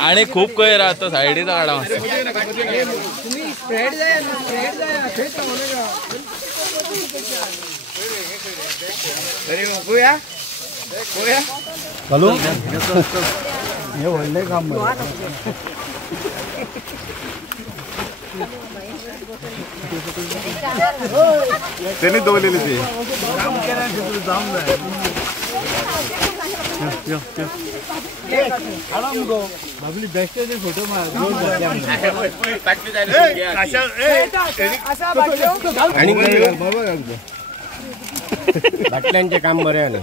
आणि खूप कळ राहतो सायडीचा काढा हॅलो हे व्हडले काम त्यांनी दवलेले ते बाबली बेस्ट फोटो बाटल्यांचे काम बरे आले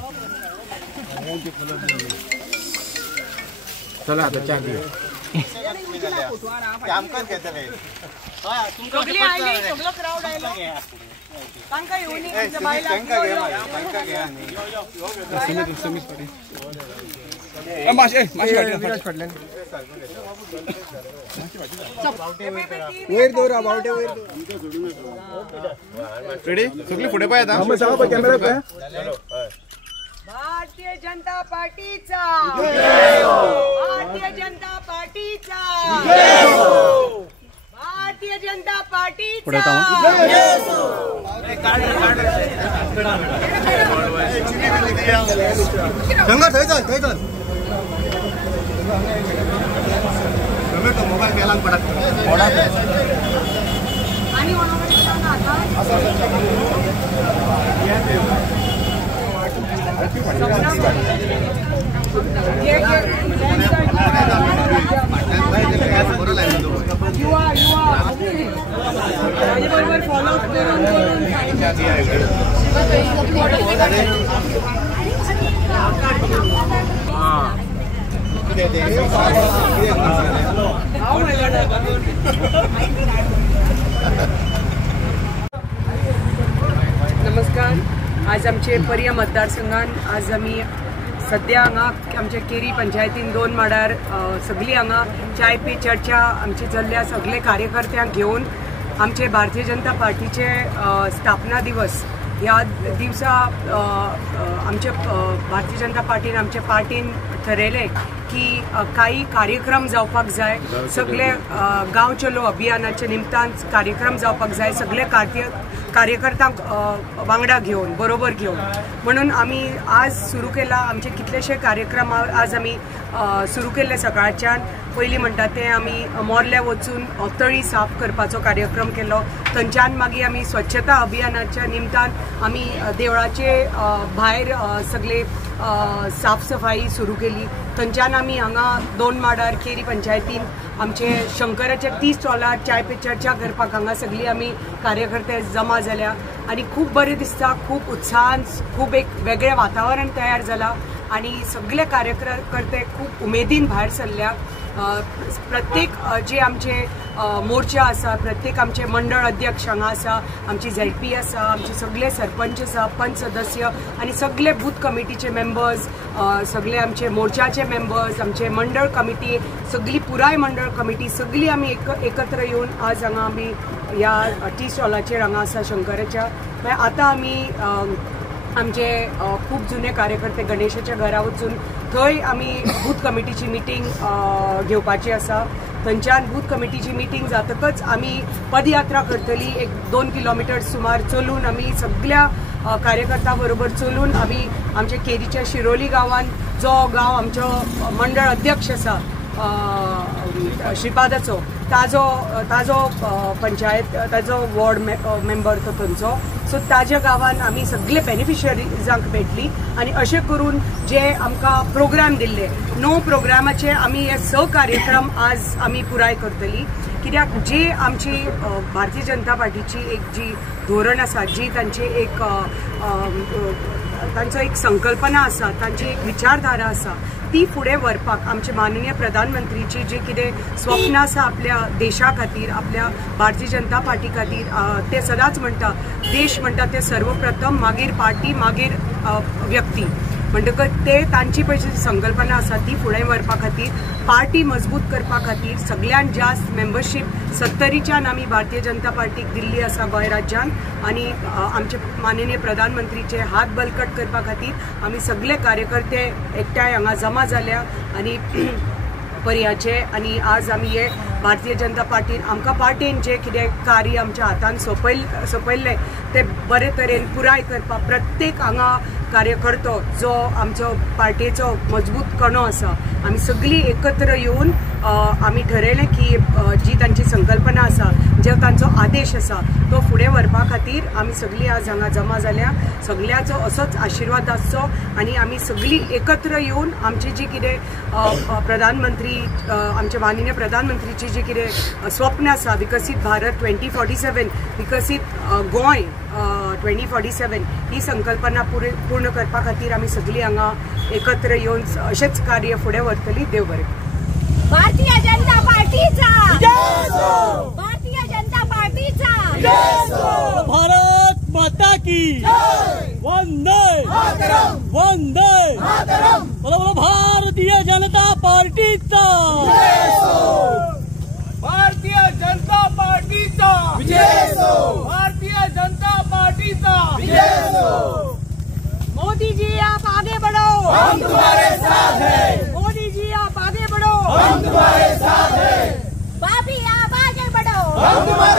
चला आता चहा घेऊ सगळे पुढे पाय भारतीय जनता पार्टीचा भारतीय जनता पार्टीचा भारतीय जनता पार्टीचा मोबाईल गेला पडत नमस्कार. आज आमचे पर्या मतदारसंघान आज आम्ही सध्या हांगा आमच्या केरी पंचायतीन 2 माडार सगळी हांगा चाय पे चर्चा आमची चल्ल्या सगळे कार्यकर्त्यांक घेऊन आमचे भारतीय जनता पार्टीचे स्थापना दिवस ह्या दिवसा आमचे भारतीय जनता पार्टीन आमच्या पार्टीन ठरयले की काही कार्यक्रम जावपाक जाय सगळे गांव चलो अभियानाच्या निमतान कार्यक्रम जावपाक जाय सगळे कार्यकर्त्यांक वांगडा घेऊन बरोबर घेऊन म्हणून आम्ही आज सुरू केला आमचे कितलेशे कार्यक्रम आज आम्ही सुरू केले सकाळच्यान पयलीं म्हणटा ते आम्ही मोर्ले वचून तळी साफ करपाचो कार्यक्रम केलो थंयच्यान मागीर आम्ही स्वच्छता अभियानाच्या निमतान आम्ही देवळाचे भायर सगळे साफसफाई सुरू केली थंयच्यान आम्ही हांगा 2 माडार केरी पंचायतीन आमचे शंकराच्या 30 स्टॉलार चाय पे चर्चा करपाक हांगा सगळी आमी कार्यकर्ते जमा जाल्या आणि खूप बरें दिसता खूप उत्साहान खूप एक वेगळे वातावरण तयार जाला आणि सगळे कार्यकर्ते खूप उमेदीन भायर सरल्या. प्रत्येक जे आमचे मोर्चा आसा, प्रत्येक आमचे मंडळ अध्यक्ष हांगा आसा, आमची ZP आसा, आमचे सगळे सरपंच आसा, पंच सदस्य आणि सगळे बूथ कमिटीचे मेंबर्स, सगळे आमचे मोर्चाचे मेंबर्स, आमचे मंडळ कमिटी, सगळी पुराय मंडळ कमिटी सगळी आमी एकत्र येऊन आज हांगा आमी ह्या टी स्टॉलाचेर हांगा आसा शंकराच्या. आता आमी आमचे खूप जुने कार्यकर्ते गणेशाच्या घरा वचून थंय आमी बूथ कमिटीची मिटींग घेवपाची आसा. थंयच्यान बूथ कमिटीची मिटींग जातकच आमी पदयात्रा करतली. 1-2 किलोमीटर सुमार चलून आमी सगळ्या कार्यकर्त्यां बरोबर चलून आमी आमच्या केरीच्या शिरोली गांवान जो गांव आमचो मंडळ अध्यक्ष आसा श्रीपादाचो, ताजो पंचायत, ताजो वॉर्ड मेंबर तो थंयचो. सो ताज्या गांवान आमी सगळे बेनिफिशरीजांक भेटली आणि अशें करून जे आमकां प्रोग्राम दिल्ले 9 प्रोग्रामाचे आमी हे 6 कार्यक्रम आज आमी पुराय करतली. कित्याक जे आमची भारतीय जनता पार्टीची एक जी धोरण आसा, जी तांची एक तांचो एक संकल्पना आसा, तांची एक विचारधारा आसा, ती फुडें व्हरपाक आमचे माननीय प्रधानमंत्रीची जी कितें स्वप्न आसा आपल्या देशा खातीर, आपल्या भारतीय जनता पार्टी खातीर, ते सदांच म्हणटा देश म्हणटा ते सर्वप्रथम, मागीर पार्टी, मागीर व्यक्ती. म्हणटकच ते तांची पळय संकल्पना आसा ती फुडें व्हरपा खातीर, पार्टी मजबूत करपा खातीर सगळ्यात जास्त मेंबरशीप 70च्यान आमी भारतीय जनता पार्टीक दिल्ली आसा गोंय राज्यान. आणि आमचे माननीय प्रधानमंत्रीचे हात बलकट करपा खातीर आमी सगळे कार्यकर्ते एकठांय हांगा जमा जाल्या आणि पर्याचे. आणि आज आमी हे भारतीय जनता पार्टीन आमकां पार्टीन जे कितें कार्य आमच्या हातान सोपयल्ले ते बरे तरेन पुराय करपा प्रत्येक हांगा कार्यकर्तो जो आमचो पार्टीचो मजबूत कणो आसा, आमी सगळीं एकत्र येवन आमी ठरयलें की जी तांची संकल्पना आसा, जो तांचो आदेश आसा तो फुडें व्हरपा खातीर आमी सगळीं आज हांगा जमा जाल्या. सगळ्याचो असोच आशिर्वाद आसचो आणि आमी सगळीं एकत्र येवन आमची जी कितें प्रधानमंत्री, आमचे माननीय प्रधानमंत्रीची जी कितें स्वप्न आसा, विकसीत भारत 2047, विकसीत गोंय 2047, ही संकल्पना पूर्ण करपा खातीर आमी सगळीं हांगा एकत्र येवन अशेंच कार्य फुडें व्हरतली. देव बरें. भारतीय जनता पार्टीचा, भारतीय जनता पार्टीचा, भारत माता की वंदे वंदे. बोलो बोलो भारतीय जनता पार्टीचा, भारतीय जनता पार्टीचा विजय असो, भारतीय जनता पार्टीचा विजय असो. मोदी जी आप आगे बढ़ो, हम तुम्हारे साथ हैं. मोदी जी आप आगे बढ़ो, हम तुम्हारे साथ हैं. भाभी आप आगे बढ़ो, हम तुम्हारे